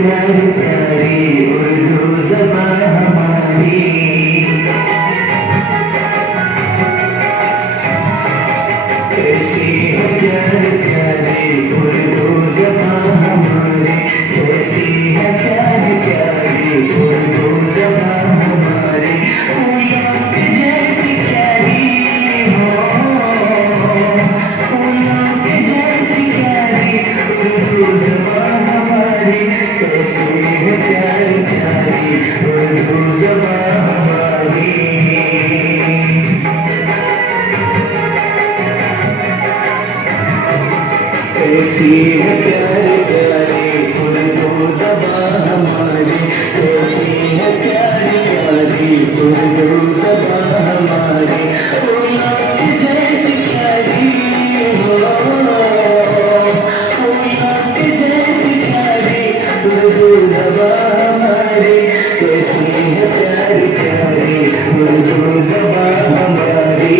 प्यारी प्यारी उर्दू ज़बान हमारी। कैसी है प्यारी प्यारी उर्दू ज़बान हमारी, कैसी है प्यारी प्यारी उर्दू ज़बान हमारी। फूलों के जैसी प्यारी हो, फूलों के जैसी प्यारी उर्दू ज़बान हमारी। कैसी है प्यारी प्यारी उर्दू ज़बान हमारी। कैसी है प्यारी प्यारी उर्दू ज़बान हमारी, कैसी है प्यारी प्यारी उर्दू ज़बान हमारी। फूलों की जैसी प्यारी हो, फूलों की जैसी प्यारी उर्दू ज़बान हमारी। कैसी है प्यारी प्यारी उर्दू ज़बान हमारी।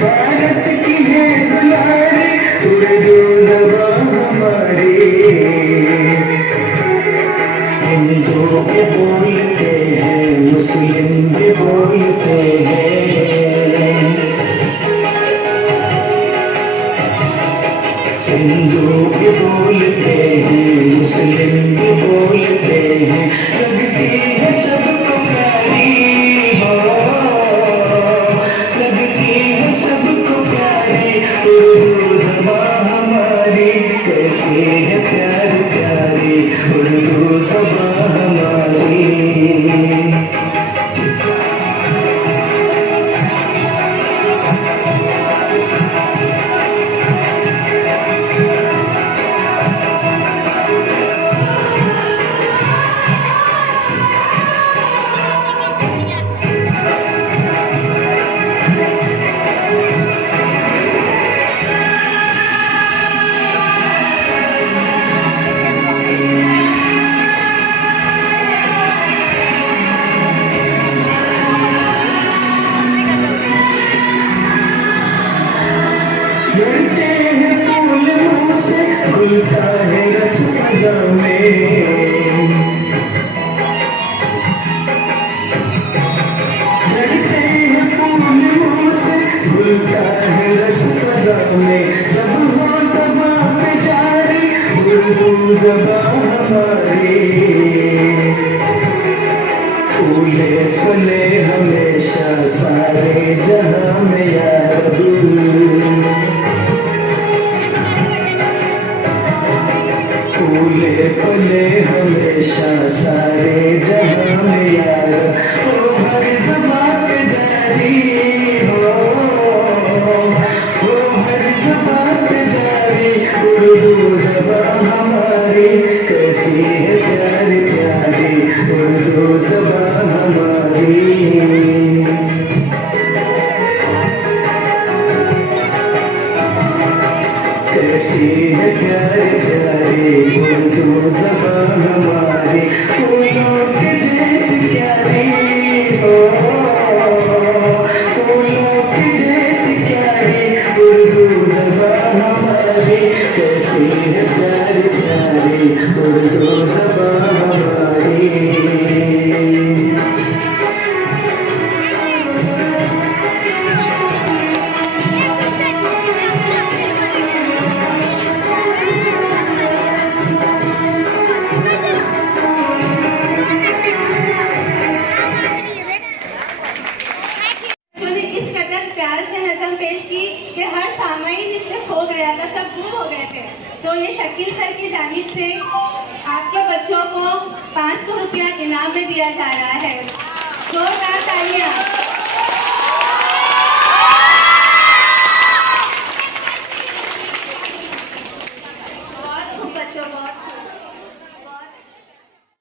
भारत की है दुलारी उर्दू ज़बान हमारी। हिंदू भी बोलते हैं, मुस्लिम भी बोलते हैं, हिंदू भी बोलते हैं, मुस्लिम भी बोलते हैं। लगती है सबको प्यारी हो, लगती है सबको प्यारी उर्दू ज़बान हमारी। कैसी है प्यारी प्यारी उर्दू ज़बान हमारी। गिरते हैं फूल मुँह से, घुलता है रस फ़ज़ा में। गिरते हैं फूल मुँह से, घुलता है रस फ़ज़ा में। जब हो ज़बान पे जारी उर्दू ज़बान हमारी। फूले फले हमेशा सारे जहां में या रब। फूले फले हमेशा सारे जहां में यार। ओ हर ज़बान पे जारी हो, ओ हर ज़बान पे जारी उर्दू ज़बान हमारी। कैसी है प्यारी प्यारी उर्दू ज़बान हमारी। कैसी है प्यारी प्यारी उर्दू ज़बान हमारी। फूलों के जैसी प्यारी हो, फूलों के जैसी प्यारी उर्दू ज़बान हमारी। कैसी है प्यारी प्यारी उर्दू ज़बान हमारी। सामाइन इसमें खो गया था, सब गुम हो गए थे। तो ये शकील सर की जानिब से आपके बच्चों को 500 रुपया इनाम में दिया जा रहा है। जोरदार तालियां।